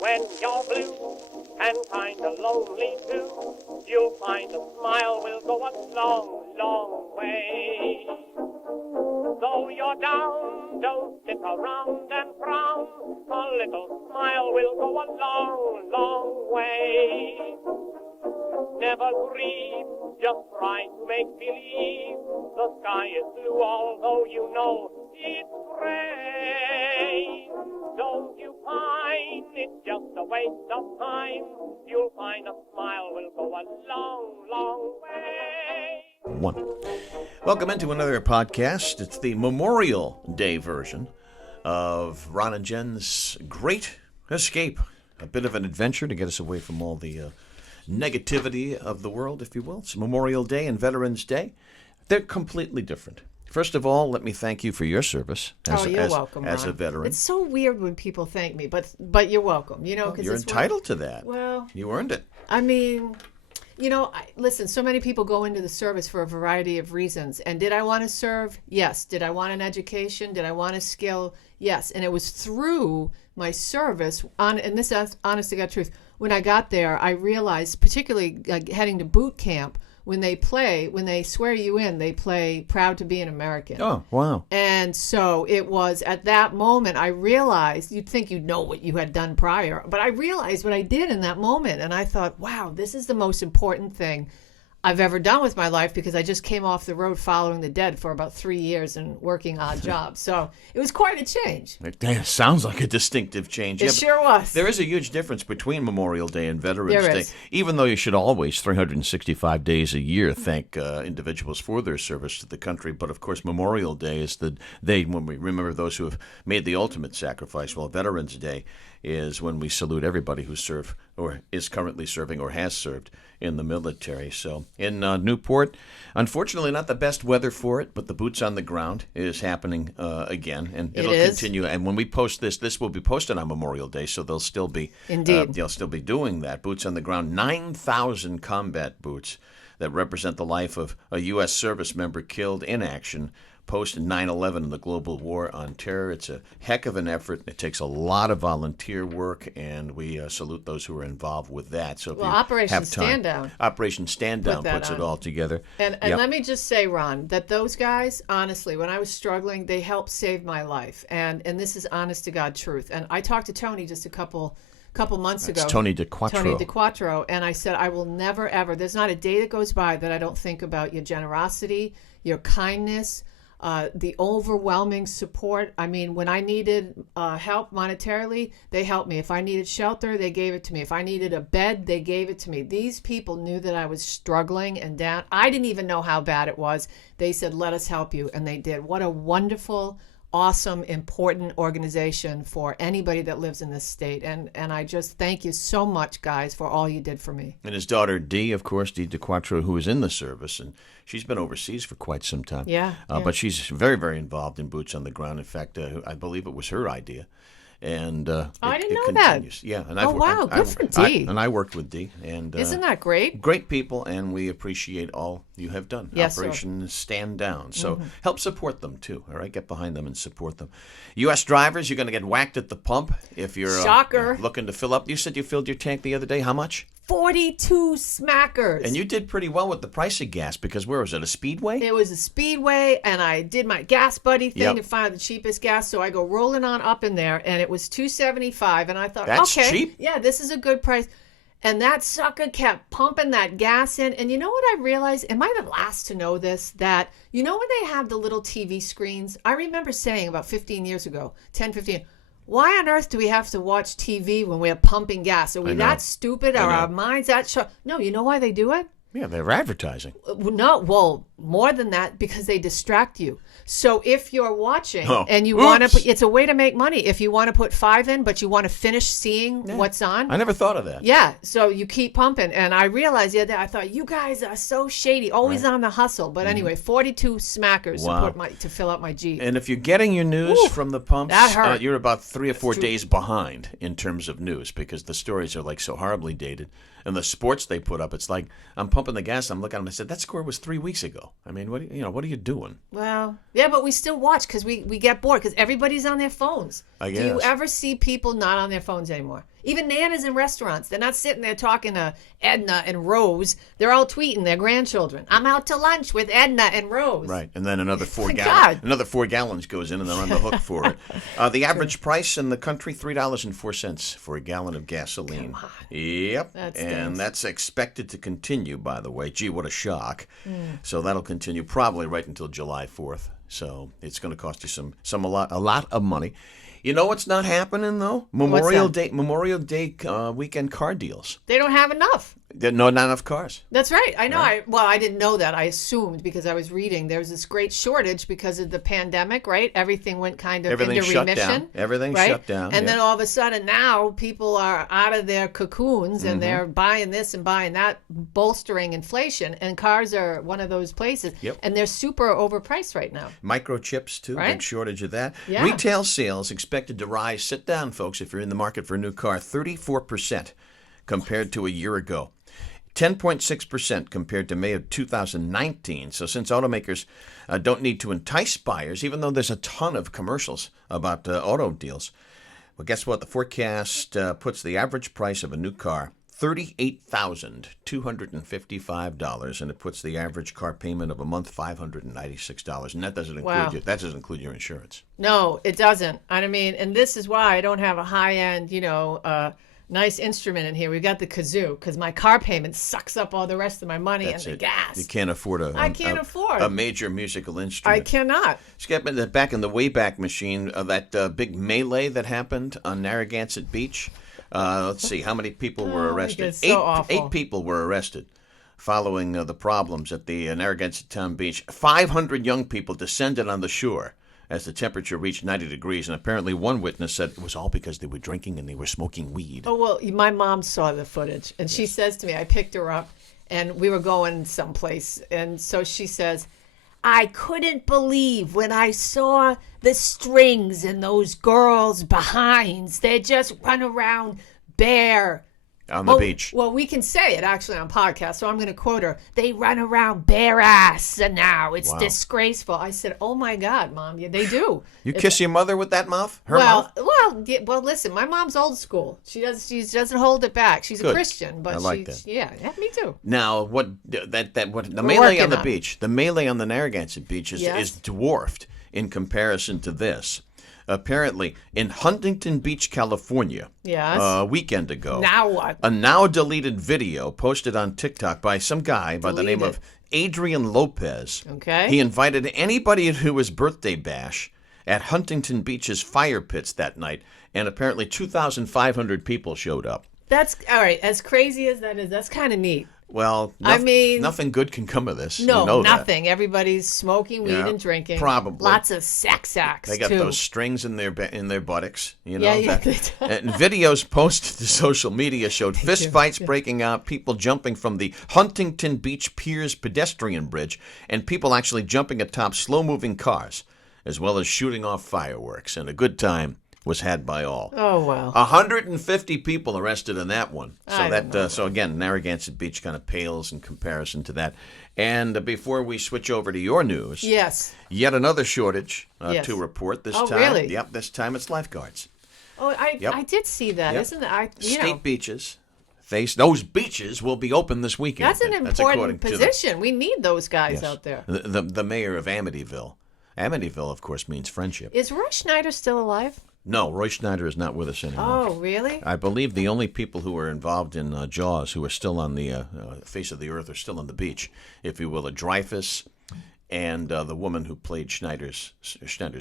When you're blue and kinda lonely too, you'll find a smile will go a long, long way. Though you're down, don't sit around and frown. A little smile will go a long, long way. Never grieve, just try to make believe the sky is blue, although you know it's gray. Don't you find it's just a waste of time? You'll find a smile will go a long, long way. Welcome into another podcast. It's the Memorial Day version of Ron and Jen's Great Escape. A bit of an adventure to get us away from all the negativity of the world, if you will. It's Memorial Day and Veterans Day. They're completely different. First of all, let me thank you for your service welcome, as a Ron. veteran. It's so weird when people thank me, but you're welcome. You know, 'cause you're entitled to that. Well, you earned it. I mean, listen, so many people go into the service for a variety of reasons. And did I want to serve? Yes. Did I want an education? Did I want a skill? Yes. And it was through my service, and this is honest to God truth, when I got there, I realized, particularly heading to boot camp, when they swear you in, they play Proud to Be an American. Oh, wow. And so it was at that moment I realized, you'd think you'd know what you had done prior, but I realized what I did in that moment. And I thought, wow, this is the most important thing I've ever done with my life, because I just came off the road following the dead for about 3 years and working odd jobs. So it was quite a change. It sounds like a distinctive change. It sure was. There is a huge difference between Memorial Day and Veterans There Day. is. Even though you should always, 365 days a year, thank individuals for their service to the country. But, of course, Memorial Day is the day when we remember those who have made the ultimate sacrifice. Well, Veterans Day is when we salute everybody who served or is currently serving or has served in the military. So in Newport, unfortunately not the best weather for it, but the boots on the ground is happening again, and it'll continue. And when we post this will be posted on Memorial Day, so they'll still be they'll still be doing that. Boots on the ground, 9,000 combat boots that represent the life of a U.S. service member killed in action post 9/11 in the global war on terror. It's a heck of an effort. It takes a lot of volunteer work, and we salute those who are involved with that. So, if you Operation have time, Stand Down. Operation Stand Down puts it all together. And let me just say, Ron, that those guys, honestly, when I was struggling, they helped save my life. And this is honest to God truth. And I talked to Tony just a couple months ago. Tony DeQuattro. And I said, I will never, ever, there's not a day that goes by that I don't think about your generosity, your kindness, the overwhelming support. I mean, when I needed help monetarily, they helped me. If I needed shelter, they gave it to me. If I needed a bed, they gave it to me. These people knew that I was struggling and down. I didn't even know how bad it was. They said, let us help you. And they did. What a wonderful, awesome, important organization for anybody that lives in this state. And I just thank you so much, guys, for all you did for me. And his daughter, Dee, of course, Dee DeQuattro, who is in the service, and she's been overseas for quite some time. Yeah. But she's very, very involved in Boots on the Ground. In fact, I believe it was her idea. And I didn't know continues. that. Yeah, and good for Dee. And I worked with Dee, and isn't that great? Great people, and we appreciate all you have done. Yes, Operation Stand Down. So help support them too. All right, get behind them and support them. U.S. drivers, you're going to get whacked at the pump if you're Shocker. Looking to fill up. You said you filled your tank the other day. How much? 42 smackers. And you did pretty well with the price of gas, because where was it, a Speedway? It was a Speedway, and I did my gas buddy thing to find the cheapest gas. So I go rolling on up in there, and it was $2.75, and I thought, that's okay, cheap. Yeah, this is a good price. And that sucker kept pumping that gas in. And you know what I realized? Am I the last to know this? That, you know when they have the little TV screens? I remember saying about 15 years ago, 10, 15, why on earth do we have to watch TV when we're pumping gas? Are we that stupid? Are our minds that sharp? No, you know why they do it? Yeah, they're advertising. No, well, more than that, because they distract you. So if you're watching and you want to put, it's a way to make money. If you want to put 5 in, but you want to finish seeing what's on. I never thought of that. Yeah, so you keep pumping. And I realized the other day, I thought, you guys are so shady, always on the hustle. But anyway, 42 smackers to fill up my Jeep. And if you're getting your news from the pumps, that hurt. You're about 3 or 4 days behind in terms of news, because the stories are like so horribly dated. And the sports they put up, it's like, I'm pumping the gas, I'm looking at them, I said, that score was 3 weeks ago. I mean, what are you doing? Well, yeah, but we still watch because we get bored because everybody's on their phones. I guess. Do you ever see people not on their phones anymore? Even nanas in restaurants, they're not sitting there talking to Edna and Rose. They're all tweeting their grandchildren. I'm out to lunch with Edna and Rose. Right, and then another God. another 4 gallons goes in, and they're on the hook for it. The average price in the country, $3.04 for a gallon of gasoline. Come on. Yep, That and stinks. that's expected to continue. By the way, gee, what a shock! So that'll continue probably right until July 4th. So it's going to cost you a lot of money. You know what's not happening though? Memorial Day weekend car deals. They don't have enough. Not enough cars. That's right. I know. Right. I didn't know that. I assumed because I was reading there was this great shortage because of the pandemic, right? Everything went kind of into shut remission. down. Everything right? shut down. And yeah. then all of a sudden now people are out of their cocoons and they're buying this and buying that, bolstering inflation. And cars are one of those places. Yep. And they're super overpriced right now. Microchips, too. Right? Big shortage of that. Yeah. Retail sales expected to rise, sit down, folks, if you're in the market for a new car, 34% compared to a year ago. 10.6% compared to May of 2019. So since automakers don't need to entice buyers, even though there's a ton of commercials about auto deals, well, guess what? The forecast puts the average price of a new car $38,255, and it puts the average car payment of a month $596, and that doesn't include your insurance. No, it doesn't. I mean, and this is why I don't have a high-end, nice instrument in here. We've got the kazoo because my car payment sucks up all the rest of my money That's and the it. gas. You can't afford afford a major musical instrument. I cannot. Back in the Wayback Machine, that big melee that happened on Narragansett Beach. Let's see, how many people were arrested? It's so awful. 8 people were arrested following the problems at the Narragansett Town Beach. 500 young people descended on the shore as the temperature reached 90 degrees, and apparently one witness said it was all because they were drinking and they were smoking weed. Oh, well, my mom saw the footage, and she says to me, I picked her up, and we were going someplace, and so she says, I couldn't believe when I saw the strings and those girls' behinds. They just run around bare. On the beach. Well, we can say it actually on podcast, so I'm going to quote her. They run around bare ass now. It's disgraceful. I said, oh, my God, Mom. Yeah, they do. You kiss your mother with that mouth? Her mouth? Well, listen, my mom's old school. She doesn't hold it back. She's Good. a Christian, but I like that. Yeah, me too. Now, the melee on the beach, the melee on the Narragansett Beach is dwarfed in comparison to this. Apparently, in Huntington Beach, California, a weekend ago, now what? A now deleted video posted on TikTok by some guy by the name of Adrian Lopez. Okay. He invited anybody to his birthday bash at Huntington Beach's fire pits that night, and apparently 2,500 people showed up. That's all right. As crazy as that is, that's kind of neat. Well, nothing good can come of this. No, you know nothing. That. Everybody's smoking weed and drinking. Probably. Lots of sex acts, They got too. those strings in their buttocks, you know. Yeah, they do. And videos posted to social media showed fistfights breaking out, people jumping from the Huntington Beach Piers pedestrian bridge, and people actually jumping atop slow-moving cars, as well as shooting off fireworks. And a good time was had by all. Oh, well. 150 people arrested in that one. So so again, Narragansett Beach kind of pales in comparison to that. And before we switch over to your news, yes, yet another shortage to report this time. Really? Yep, this time it's lifeguards. Oh, I did see that. Yep. Isn't that State beaches. Those beaches will be open this weekend. That's an important position. We need those guys out there. The mayor of Amityville. Amityville, of course, means friendship. Is Roy Schneider still alive? No, Roy Schneider is not with us anymore. Oh, really? I believe the only people who were involved in Jaws who are still on the face of the earth are still on the beach, if you will, Dreyfus and the woman who played Schneider's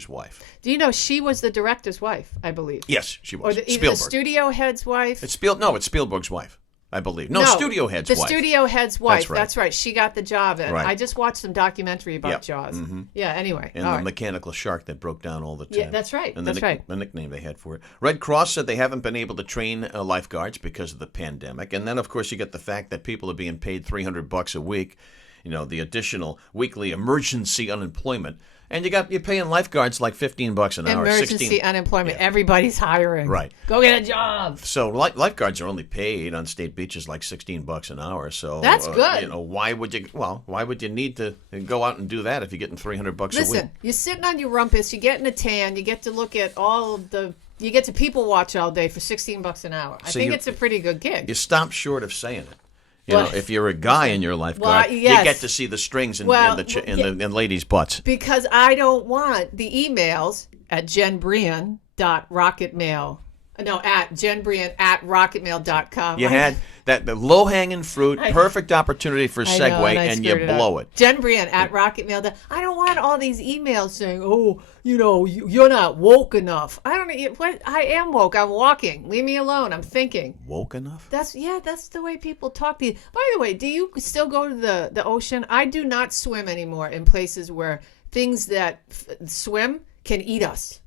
wife. Do you know she was the director's wife, I believe? Yes, she was. Or either Spielberg. the studio head's wife? It's Spielberg's wife, I believe. No, studio head's wife. The studio head's wife. That's right. She got the job. Right. I just watched some documentary about Jaws. Mm-hmm. Yeah, anyway. And the mechanical shark that broke down all the time. Yeah, that's right. And the nickname they had for it. Red Cross said they haven't been able to train lifeguards because of the pandemic. And then, of course, you get the fact that people are being paid $300 a week, the additional weekly emergency unemployment. And you're paying lifeguards like $15 an hour. Emergency unemployment. Yeah. Everybody's hiring. Right. Go get a job. So lifeguards are only paid on state beaches like $16 an hour. So that's good. Why would you need to go out and do that if you're getting $300 a week? Listen, you're sitting on your rumpus, you're getting a tan, you get to look at all of the You get to people watch all day for $16 an hour. I think it's a pretty good gig. You stop short of saying it. You know, if you're a guy in your lifeguard, you get to see the strings in the ladies' butts. Because I don't want the emails at jenbrien.rocketmail. No, at jenbrien@rocketmail.com. You had the low-hanging fruit, perfect opportunity for a segue, and you blow it. jenbrien@rocketmail. I don't want all these emails saying, oh, you're not woke enough. I don't know. What? I am woke. I'm walking. Leave me alone. I'm thinking. Woke enough? That's the way people talk to you. By the way, do you still go to the ocean? I do not swim anymore in places where things that swim can eat us.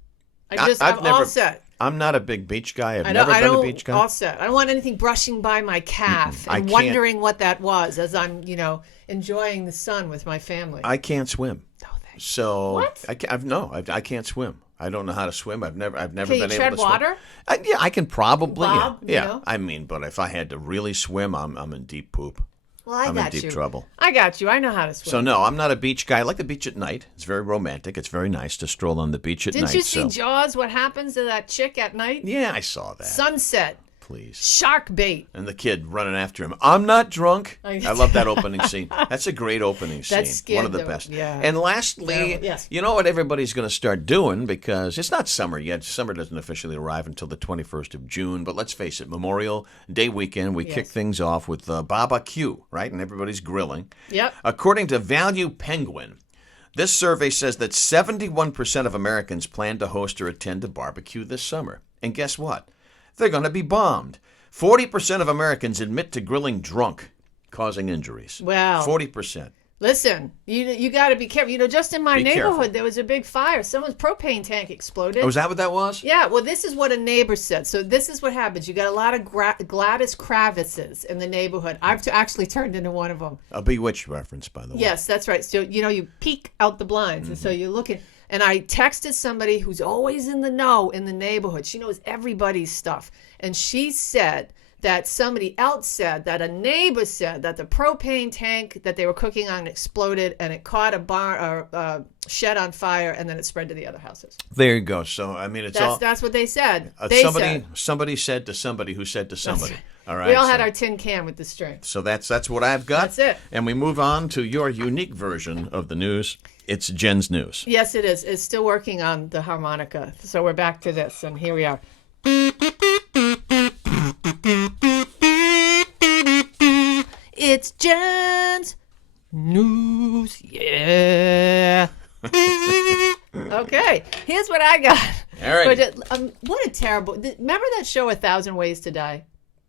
I'm all set. I'm not a big beach guy. I've never been a beach guy. All set. I don't want anything brushing by my calf and wondering what that was as I'm, enjoying the sun with my family. I can't swim. Oh, thanks. So what? I can't swim. I don't know how to swim. I've never been able to swim. Can you tread water? Yeah, I can probably. Bob, yeah. I mean, but if I had to really swim, I'm in deep poop. Well, I'm in deep trouble. I got you. I know how to swim. So, no, I'm not a beach guy. I like the beach at night. It's very romantic. It's very nice to stroll on the beach at night. Didn't you see Jaws, what happens to that chick at night? Yeah, I saw that. Sunset. Please. Shark bait. And the kid running after him. I'm not drunk. I love that opening scene. That's a great opening scene. That's one of the best. Yeah. And lastly, you know what everybody's going to start doing, because it's not summer yet. Summer doesn't officially arrive until the 21st of June. But let's face it, Memorial Day weekend, we kick things off with barbecue, right? And everybody's grilling. Yep. According to Value Penguin, this survey says that 71% of Americans plan to host or attend a barbecue this summer. And guess what? They're going to be bombed. 40% of Americans admit to grilling drunk, causing injuries. Wow. 40%. Listen, you got to be careful. Just in my neighborhood, there was a big fire. Someone's propane tank exploded. Oh, is that what that was? Yeah, well, this is what a neighbor said. So this is what happens. You got a lot of Gladys Kravitzes in the neighborhood. I've actually turned into one of them. A Bewitched reference, by the way. Yes, that's right. So, you peek out the blinds, and so you're looking. And I texted somebody who's always in the know in the neighborhood. She knows everybody's stuff. And she said that somebody else said that a neighbor said that the propane tank that they were cooking on exploded and it caught a barn or shed on fire, and then it spread to the other houses. There you go. So, I mean, that's what they said. Somebody said to somebody who said to somebody. All right. We all had our tin can with the string. So that's what I've got. That's it. And we move on to your unique version of the news. It's Jen's news. Yes, it is. It's still working on the harmonica. So we're back to this, and here we are. It's Jen's news. Yeah. Okay, here's what I got. All right. What a terrible... Remember that show, 1,000 Ways to Die?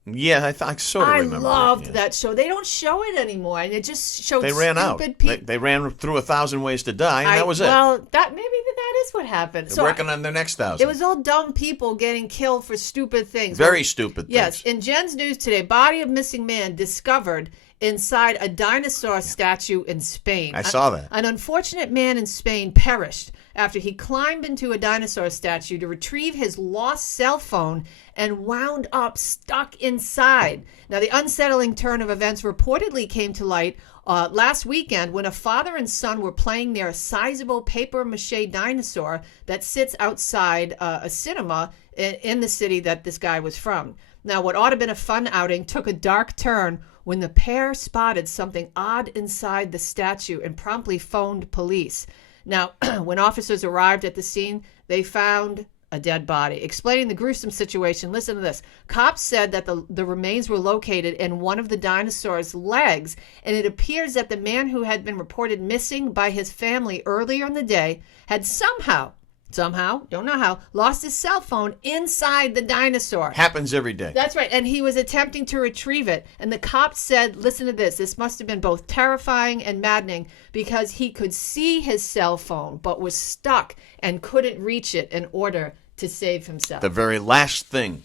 Yeah, I sort of remember. I loved that show. They don't show it anymore, and it just showed they ran out. people. They ran through 1,000 Ways to Die, and that was it. Well, maybe that is what happened. They're working on their next 1,000. It was all dumb people getting killed for stupid things. Very stupid things. Yes. In Jen's news today, body of missing man discovered inside a dinosaur statue in Spain. I saw that. An unfortunate man in Spain perished after he climbed into a dinosaur statue to retrieve his lost cell phone and wound up stuck inside. Now, the unsettling turn of events reportedly came to light last weekend when a father and son were playing near a sizable papier-mâché dinosaur that sits outside a cinema in the city that this guy was from. Now, what ought to have been a fun outing took a dark turn when the pair spotted something odd inside the statue and promptly phoned police. Now, when officers arrived at the scene, they found a dead body. Explaining the gruesome situation, listen to this. Cops said that the remains were located in one of the dinosaur's legs, and it appears that the man who had been reported missing by his family earlier in the day had somehow, don't know how, lost his cell phone inside the dinosaur. Happens every day. That's right. And he was attempting to retrieve it. And the cops said, listen to this must have been both terrifying and maddening because he could see his cell phone but was stuck and couldn't reach it in order to save himself. The very last thing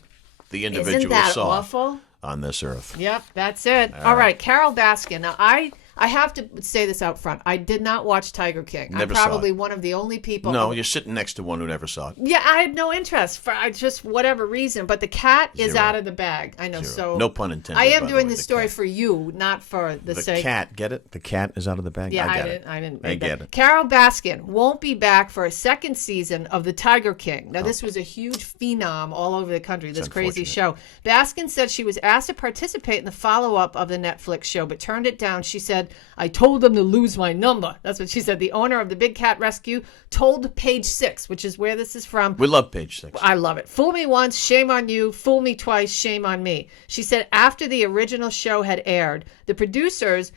the individual Isn't that saw awful? on this earth. Yep, that's it. All right, Carol Baskin. Now, I I have to say this out front. I did not watch Tiger King. Never I'm saw probably it. one of the only people. No, you're sitting next to one who never saw it. Yeah, I had no interest for just whatever reason. But the cat is Zero. out of the bag. I know. Zero. So No pun intended. I am by the doing way, this the story cat. for you, not for the sake. Cat, get it? The cat is out of the bag. Yeah, I get I didn't. I get it. Carol Baskin won't be back for a second season of The Tiger King. Now, this was a huge phenom all over the country, this crazy show. Baskin said she was asked to participate in the follow-up of the Netflix show, but turned it down. She said, I told them to lose my number. That's what she said. The owner of the Big Cat Rescue told Page Six, which is where this is from. We love Page Six. I love it. Fool me once, shame on you. Fool me twice, shame on me. She said after the original show had aired, the producers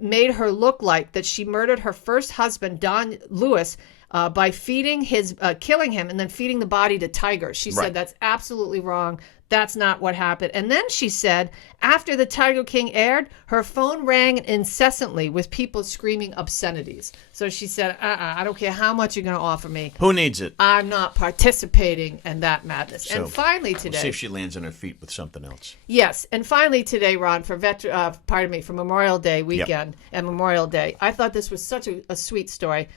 made her look like that she murdered her first husband, Don Lewis, by killing him and then feeding the body to tigers. She said that's absolutely wrong. That's not what happened. And then she said, after the Tiger King aired, her phone rang incessantly with people screaming obscenities. So she said, I don't care how much you're going to offer me. Who needs it? I'm not participating in that madness. So, and finally today, we'll see if she lands on her feet with something else. yes, and finally today, Ron, for for Memorial Day weekend and Memorial Day, I thought this was such a sweet story.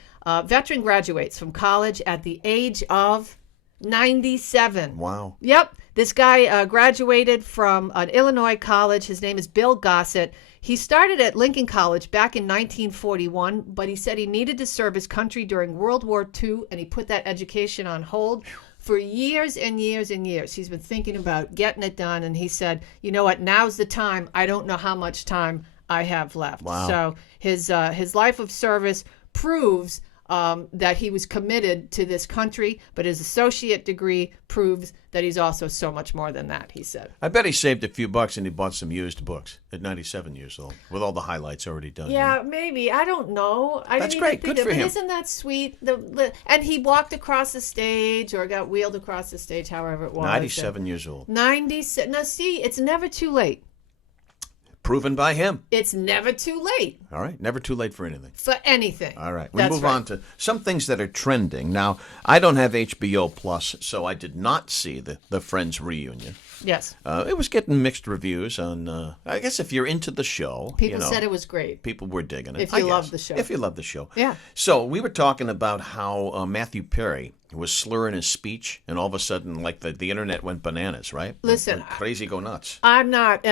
Veteran graduates from college at the age of 97. Wow. Yep. This guy graduated from an Illinois college. His name is Bill Gossett. He started at Lincoln College back in 1941, but he said he needed to serve his country during World War II, and he put that education on hold for years and years and years. He's been thinking about getting it done, and he said, you know what, now's the time. I don't know how much time I have left. Wow. So his life of service proves that he was committed to this country, but his associate degree proves that he's also so much more than that, he said. I bet he saved a few bucks and he bought some used books at 97 years old with all the highlights already done. Yeah, maybe. I don't know. That's great. Good for him. Isn't that sweet? And he walked across the stage or got wheeled across the stage, however it was. 97 years old. 97. Now, see, it's never too late. Proven by him. It's never too late. All right. Never too late for anything. For anything. All right. We That's move right. on to some things that are trending. Now, I don't have HBO Plus, so I did not see the Friends reunion. Yes. It was getting mixed reviews on, I guess if you're into the show. People said it was great. People were digging it. If you love the show. If you love the show. Yeah. So we were talking about how Matthew Perry was slurring his speech, and all of a sudden, like the internet went bananas, right? Listen, Went crazy, go nuts. I'm not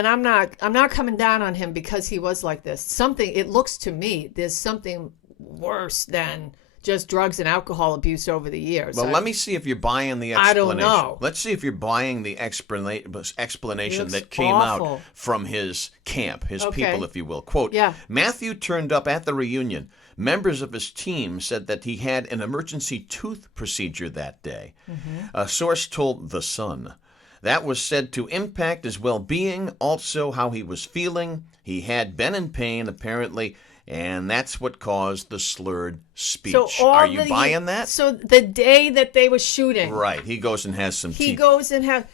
coming down on him because he was like this. It looks to me, there's something worse than just drugs and alcohol abuse over the years. Well, let me see if you're buying the explanation. I don't know. Let's see if you're buying the explanation Looks that came awful. out from his camp, his Okay. people, if you will. Quote, Yeah. Matthew turned up at the reunion. Members of his team said that he had an emergency tooth procedure that day. Mm-hmm. A source told The Sun. That was said to impact his well-being, also how he was feeling. He had been in pain, apparently, and that's what caused the slurred speech. Are you buying that? So the day that they were shooting, Right. He goes and has some he teeth. goes and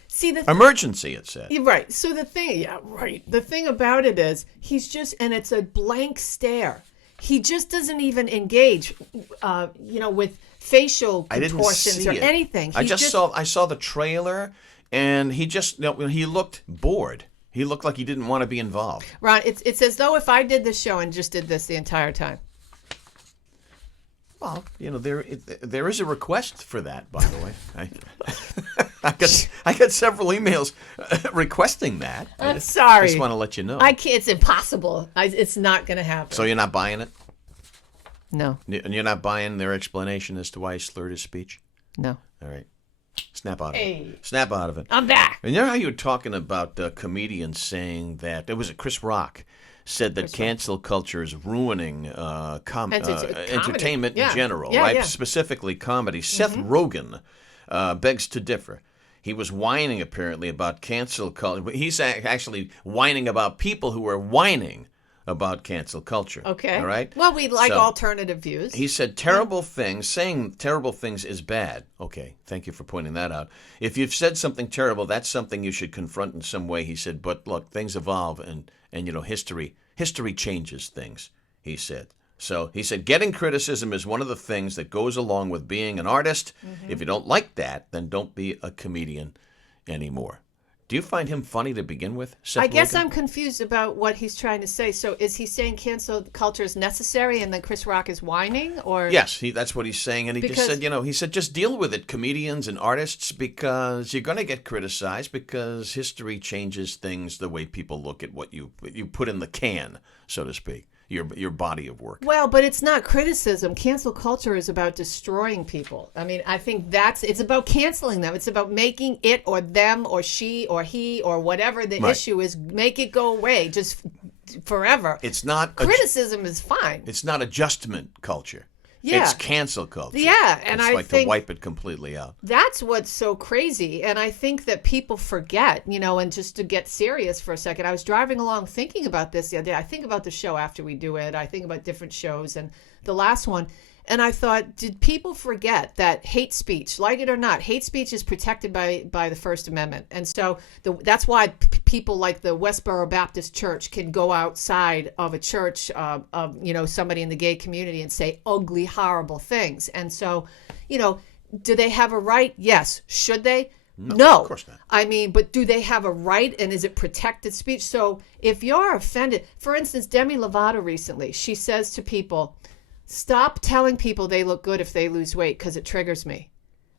Emergency, it said. You're right. So the thing about it is and it's a blank stare. He just doesn't even engage, with facial I didn't contortions see or it. anything. I saw the trailer, and he looked bored. He looked like he didn't want to be involved. Ron, it's as though if I did this show and just did this the entire time. Well, there is a request for that, by the way. I got several emails requesting that. I'm sorry. I just want to let you know. I can't. It's impossible. It's not going to happen. So you're not buying it? No. And you're not buying their explanation as to why he slurred his speech? No. All right. Snap out of Hey. it. Snap out of it. I'm back. And you know how you were talking about comedians saying that, was it Chris Rock, said that cancel culture is ruining entertainment in general, right? Yeah. Specifically comedy. Seth Rogen begs to differ. He was whining, apparently, about cancel culture. He's actually whining about people who are whining about cancel culture. Okay. All right? Well, we like alternative views. He said saying terrible things is bad. Okay, thank you for pointing that out. If you've said something terrible, that's something you should confront in some way, he said. But look, things evolve and history changes things, he said. So he said getting criticism is one of the things that goes along with being an artist. If you don't like that, then don't be a comedian anymore. Do you find him funny to begin with, Seth I guess Rogen? I'm confused about what he's trying to say. So is he saying cancel culture is necessary and then Chris Rock is whining? Or Yes, that's what he's saying. And he just said, he said, just deal with it, comedians and artists, because you're going to get criticized because history changes things the way people look at what you put in the can, so to speak. Your body of work. Well, but it's not criticism. Cancel culture is about destroying people. I mean, I think it's about canceling them. It's about making it or them or she or he or whatever the issue is, make it go away just forever. It's not criticism is fine. It's not adjustment culture. Yeah. It's cancel culture. Yeah, and it's I like think to wipe it completely out. That's what's so crazy. And I think that people forget, and just to get serious for a second, I was driving along thinking about this the other day. I think about the show after we do it. I think about different shows and the last one. And I thought, did people forget that hate speech, like it or not, hate speech is protected by the First Amendment. And so that's why people like the Westboro Baptist Church can go outside of a church of somebody in the gay community and say ugly, horrible things. And so, do they have a right? Yes. Should they? No. Of course not. I mean, but do they have a right, and is it protected speech? So if you're offended, for instance, Demi Lovato recently, she says to people, stop telling people they look good if they lose weight because it triggers me.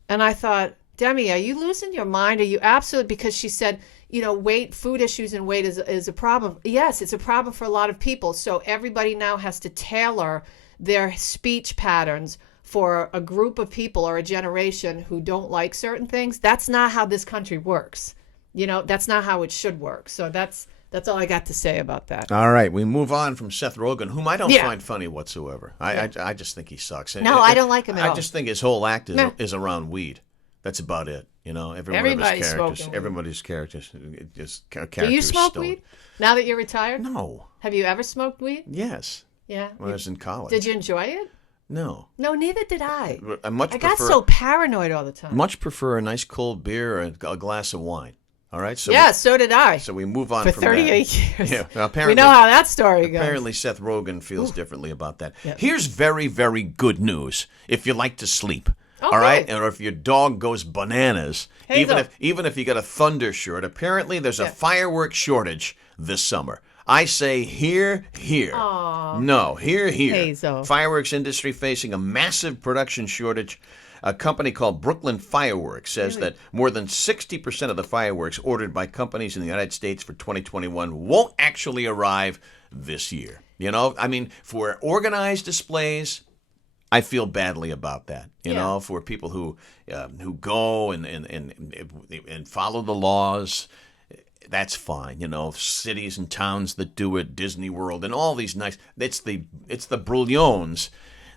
And I thought, Demi, are you losing your mind? Are you absolute? Because she said, weight, food issues and weight is a problem. Yes, it's a problem for a lot of people. So everybody now has to tailor their speech patterns for a group of people or a generation who don't like certain things. That's not how this country works. That's not how it should work. So that's all I got to say about that. All right, we move on from Seth Rogen, whom I don't find funny whatsoever. I just think he sucks. No, I don't like him at all. I just think his whole act is around weed. That's about it. Everybody's characters. Do you smoke weed now that you're retired? No. Have you ever smoked weed? Yes. Yeah. When I was in college. Did you enjoy it? No. No, neither did I. I got so paranoid all the time. Much prefer a nice cold beer or a glass of wine. All right. So so did I. So we move on for from 38 that. years. Yeah. Apparently, we know how that story goes. Apparently, Seth Rogen feels differently about that. Yep. Here's very, very good news. If you like to sleep, all right, or if your dog goes bananas, Hazel. even if you got a thunder shirt, apparently there's a fireworks shortage this summer. I say here. Aww. No, here. Hazel. Fireworks industry facing a massive production shortage. A company called Brooklyn Fireworks says that more than 60% of the fireworks ordered by companies in the United States for 2021 won't actually arrive this year. For organized displays, I feel badly about that. For people who go and follow the laws, that's fine. Cities and towns that do it, Disney World, and all these nice. It's the brillions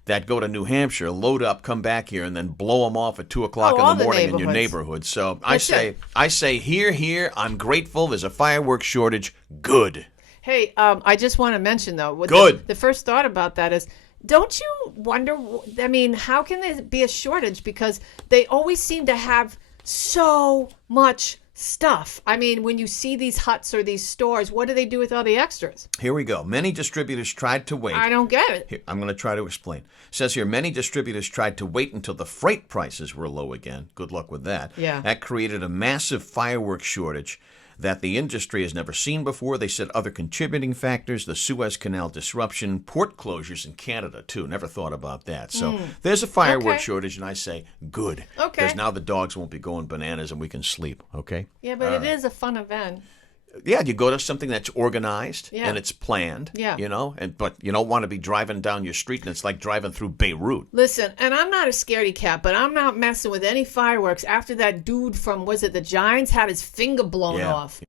that go to New Hampshire, load up, come back here, and then blow them off at 2:00 in the morning in your neighborhood. So I say here. I'm grateful. There's a fireworks shortage. Good. Hey, I just want to mention though. Good. The first thought about that is, don't you wonder? I mean, how can there be a shortage? Because they always seem to have so much stuff. I mean, when you see these huts or these stores, what do they do with all the extras? Here we go. Many distributors tried to wait. I don't get it. Here, I'm going to try to explain. It says here, many distributors tried to wait until the freight prices were low again. Good luck with that. Yeah. That created a massive fireworks shortage that the industry has never seen before. They said other contributing factors, the Suez Canal disruption, port closures in Canada, too. Never thought about that. So there's a fireworks shortage, and I say good. Okay. Because now the dogs won't be going bananas and we can sleep, okay? Yeah, but it is a fun event. Yeah, you go to something that's organized and it's planned, but you don't want to be driving down your street and it's like driving through Beirut. Listen, and I'm not a scaredy cat, but I'm not messing with any fireworks after that dude from, was it the Giants, had his finger blown off.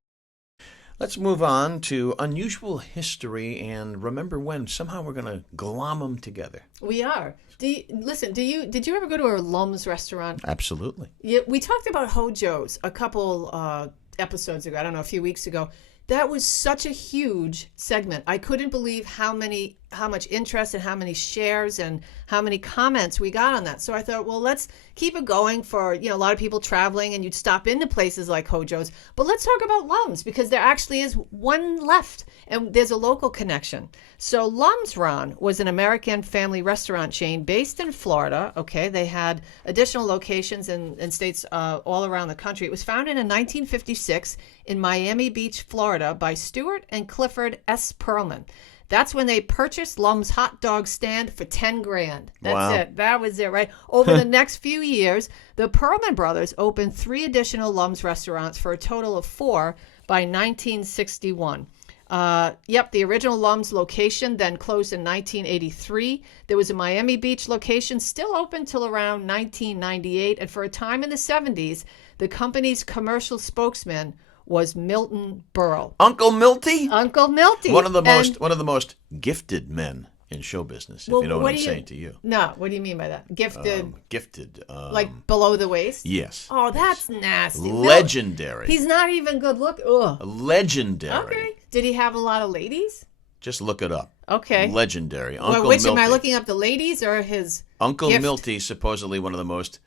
Let's move on to unusual history and remember when. Somehow we're going to glom them together. We are. Did you ever go to a Lums restaurant? Absolutely. Yeah, we talked about Hojo's a couple episodes ago, I don't know, a few weeks ago. That was such a huge segment. I couldn't believe how much interest and how many shares and how many comments we got on that. So I thought, well, let's keep it going for, a lot of people traveling, and you'd stop into places like Hojo's. But let's talk about Lums, because there actually is one left, and there's a local connection. So Lums, Ron, was an American family restaurant chain based in Florida. Okay, they had additional locations in states all around the country. It was founded in 1956 in Miami Beach, Florida, by Stuart and Clifford S. Perlman. That's when they purchased Lums hot dog stand for $10,000. That's Wow. it. That was it, right? Over the next few years, the Perlman brothers opened 3 additional Lums restaurants for a total of 4 by 1961. The original Lums location then closed in 1983. There was a Miami Beach location still open till around 1998. And for a time in the 70s, the company's commercial spokesman was Milton Berle. Uncle Milty? Uncle Milty. One of the most gifted men in show business, if you know what I'm saying to you. No, what do you mean by that? Gifted? Gifted. Like below the waist? Yes. Oh, that's nasty. Legendary. He's not even good look. Ugh. Legendary. Okay. Did he have a lot of ladies? Just look it up. Okay. Legendary. Uncle Which Milty. am I looking up, the ladies or his Uncle gift? Milty, supposedly one of the most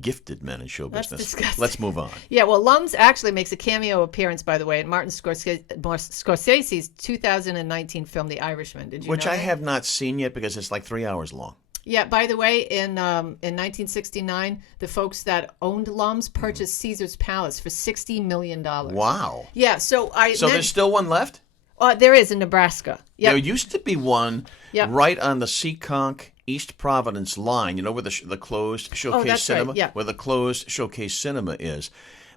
gifted men in show That's business. disgusting. Let's move on. Yeah, well, Lums actually makes a cameo appearance, by the way, in Martin Scorsese's 2019 film, The Irishman. Did you Which know I that? have not seen yet because it's like 3 hours long. Yeah, by the way, in 1969, the folks that owned Lums purchased Caesar's Palace for $60 million. Wow. Yeah, so There's still one left? there is in Nebraska. There Yep. used to be one Yep. right on the Seekonk East Providence line, where the closed Showcase that's right, Cinema, yeah. where the closed Showcase Cinema is.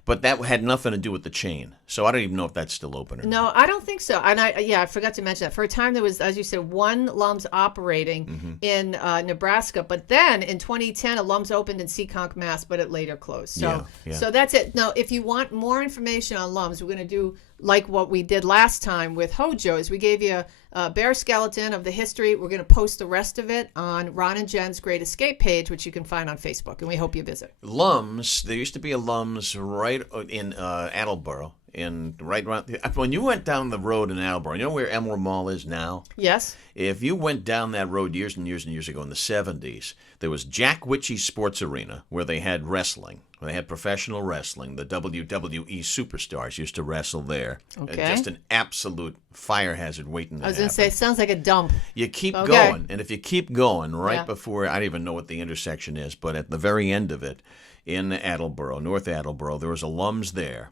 But that had nothing to do with the chain. So I don't even know if that's still open or not. No, I don't think so. And I forgot to mention that. For a time, there was, as you said, one Lums operating in Nebraska. But then in 2010, a Lums opened in Seekonk, Mass., but it later closed. So, Yeah. so that's it. Now, if you want more information on Lums, we're going to do like what we did last time with Hojo's. We gave you a bare skeleton of the history. We're going to post the rest of it on Ron and Jen's Great Escape page, which you can find on Facebook. And we hope you visit. Lums, there used to be a Lums right in Attleboro. Right around when you went down the road in Attleboro, you know where Emerald Mall is now? Yes? If you went down that road years and years and years ago in the 70s, there was Jack Witchy's Sports Arena where they had wrestling. They had professional wrestling. The WWE superstars used to wrestle there. Okay. Just an absolute fire hazard waiting to I was going happen. to say, it sounds like a dump. You keep Okay. going, and if you keep going right Yeah. before, I don't even know what the intersection is, but at the very end of it, in Attleboro, North Attleboro, there was a Lums there.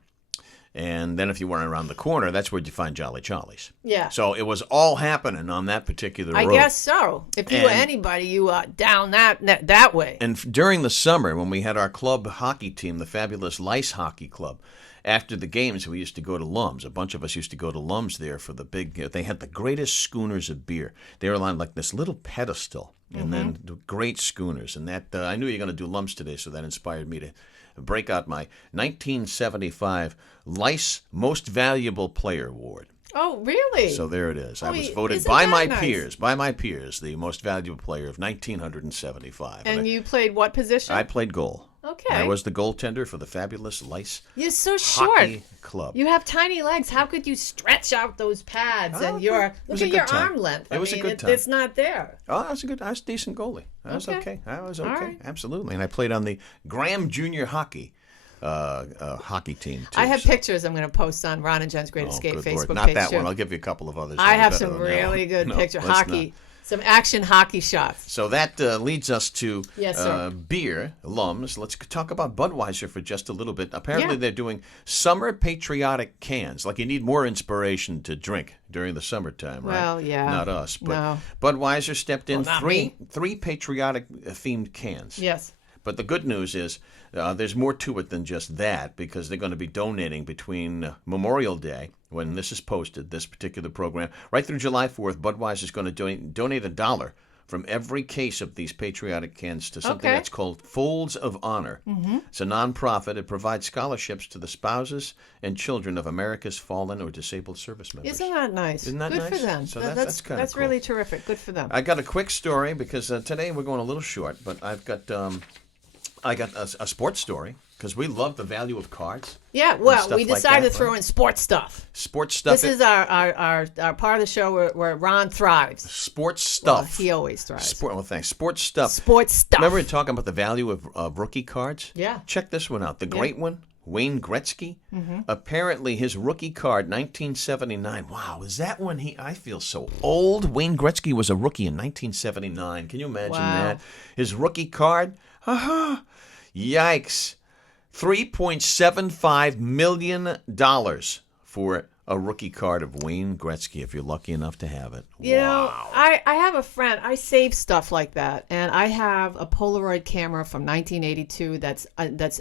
And then if you went around the corner, that's where you find Jolly Charlie's. Yeah. So it was all happening on that particular road. I guess so. If you were And- anybody, you down that way. And during the summer, when we had our club hockey team, the fabulous Lice Hockey Club, after the games, we used to go to Lums. A bunch of us used to go to Lums there for the big. They had the greatest schooners of beer. They were on like this little pedestal, and then the great schooners. And that I knew you were going to do Lums today, so that inspired me to break out my 1975 Lice Most Valuable Player Award. Oh, really? So there it is. I was voted isn't by that my nice? peers, the most valuable player of 1975. And you played what position? I played goal. Okay. I was the goaltender for the fabulous Lice You're so short. Hockey Club. You have tiny legs. How could you stretch out those pads? Oh, And your it was look a at good your time. arm length. It was a good time. It's not there. Oh, I was a decent goalie. I was okay. I was okay. right. Absolutely. And I played on the Graham Junior Hockey hockey team too. I have so- pictures I'm going to post on Ron and Jen's Great Oh, Escape good Facebook Lord. Not page that too. one. I'll give you a couple of others. I that are have better some than that really one. good No, picture let's hockey. not. Some action hockey shots. So that leads us to Yes, sir. beer, Lums. Let's talk about Budweiser for just a little bit. Apparently, Yeah. they're doing summer patriotic cans. Like you need more inspiration to drink during the summertime, right? Well, yeah. Not us, but No. Budweiser stepped in Well, not three patriotic themed cans. Yes. But the good news is there's more to it than just that because they're going to be donating between Memorial Day, when this is posted, this particular program, right through July 4th. Budweiser is going to donate $1 from every case of these patriotic cans to something Okay. that's called Folds of Honor. Mm-hmm. It's a nonprofit. It provides scholarships to the spouses and children of America's fallen or disabled service members. Isn't that nice? Isn't that Good nice? for them. So that's kinda that's cool. really terrific. Good for them. I got a quick story because today we're going a little short, but I got a sports story. Because we love the value of cards. Yeah, well, stuff we like decided that, to throw right? in sports stuff. Sports stuff. This is our part of the show where Ron thrives. Sports Well, stuff. he always thrives. Thanks. Sports stuff. Sports stuff. Remember talking about the value of rookie cards? Yeah. Check this one out. The great one, Wayne Gretzky. Mm-hmm. Apparently, his rookie card, 1979. Wow, is that when I feel so old. Wayne Gretzky was a rookie in 1979. Can you imagine that? His rookie card? Yikes. $3.75 million for a rookie card of Wayne Gretzky, if you're lucky enough to have it. You know, I have a friend. I save stuff like that, and I have a Polaroid camera from 1982 that's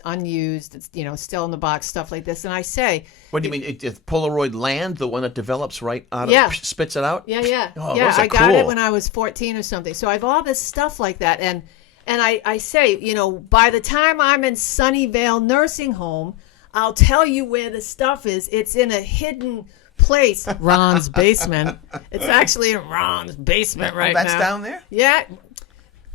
unused. It's still in the box, stuff like this. And I say, what do you mean? Polaroid Land, the one that develops right out of spits it out? Yeah. Oh, yeah, those are I got cool. it when I was 14 or something. So I have all this stuff like that, and I say, by the time I'm in Sunnyvale Nursing Home, I'll tell you where the stuff is. It's in a hidden place. Ron's basement. It's actually in Ron's basement right now. That's down there? Yeah.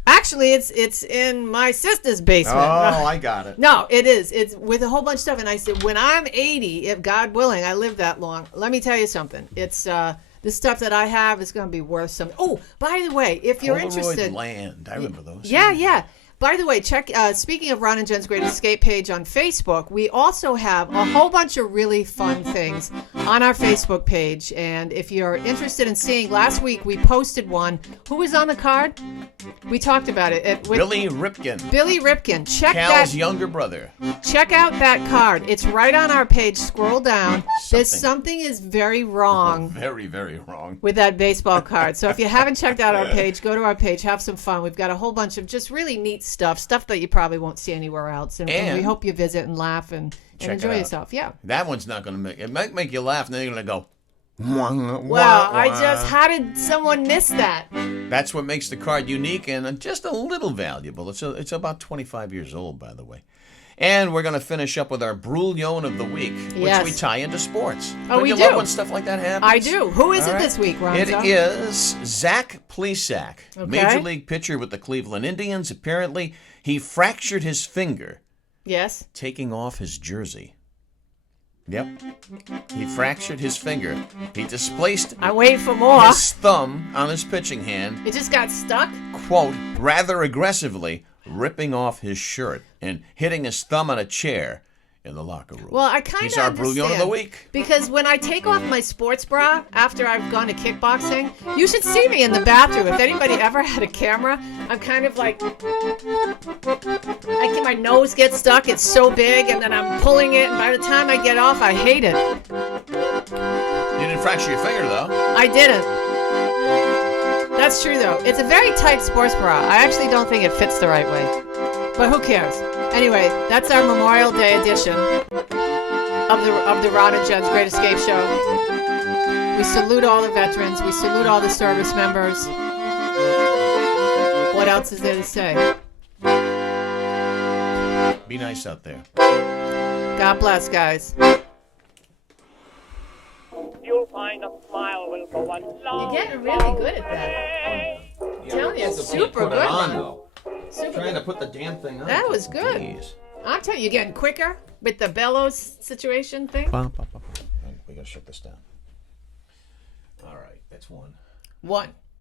Actually, it's in my sister's basement. Oh, I got it. No, it is. It's with a whole bunch of stuff. And I said, when I'm 80, if God willing, I live that long, let me tell you something. It's the stuff that I have is going to be worth something. Oh, by the way, if you're interested. Polaroid Land. I remember those. Yeah. By the way, check. Speaking of Ron and Jen's Great Escape page on Facebook, we also have a whole bunch of really fun things on our Facebook page. And if you're interested in seeing, last week we posted one. Who was on the card? We talked about it. Billy Ripken. Billy Ripken. Cal's younger brother. Check out that card. It's right on our page. Scroll down. There's something is very wrong. Very, very wrong. With that baseball card. So if you haven't checked out our page, go to our page, have some fun. We've got a whole bunch of just really neat stuff that you probably won't see anywhere else. And we hope you visit and laugh and enjoy yourself. Yeah. That one's not going to it might make you laugh, and then you're going to go, well, how did someone miss that? That's what makes the card unique and just a little valuable. It's about 25 years old, by the way. And we're going to finish up with our Brouillon of the Week, which we tie into sports. Oh, we do. Love when stuff like that happens? I do. Who is it this week, Ron? It is Zach Plesac, Major League pitcher with the Cleveland Indians. Apparently, he fractured his finger. Yes. Taking off his jersey. Yep. He fractured his finger. He displaced I wait for more. his thumb on his pitching hand. It just got stuck? Quote, rather aggressively, ripping off his shirt and hitting his thumb on a chair in the locker room. Well, I kind of He's our Brouillon of the Week. Because when I take off my sports bra after I've gone to kickboxing, you should see me in the bathroom. If anybody ever had a camera, I'm kind of like, my nose gets stuck. It's so big, and then I'm pulling it, and by the time I get off, I hate it. You didn't fracture your finger, though. I didn't. That's true, though. It's a very tight sports bra. I actually don't think it fits the right way. But who cares? Anyway, that's our Memorial Day edition of the Ron and Jen's Great Escape Show. We salute all the veterans. We salute all the service members. What else is there to say? Be nice out there. God bless, guys. You'll find a smile will go a long, You're getting really good at that. I'm telling you, super good. Trying to put the damn thing on. That was good. Jeez. I'm telling you, you're getting quicker with the bellows situation thing. We gotta shut this down. All right, that's one. One.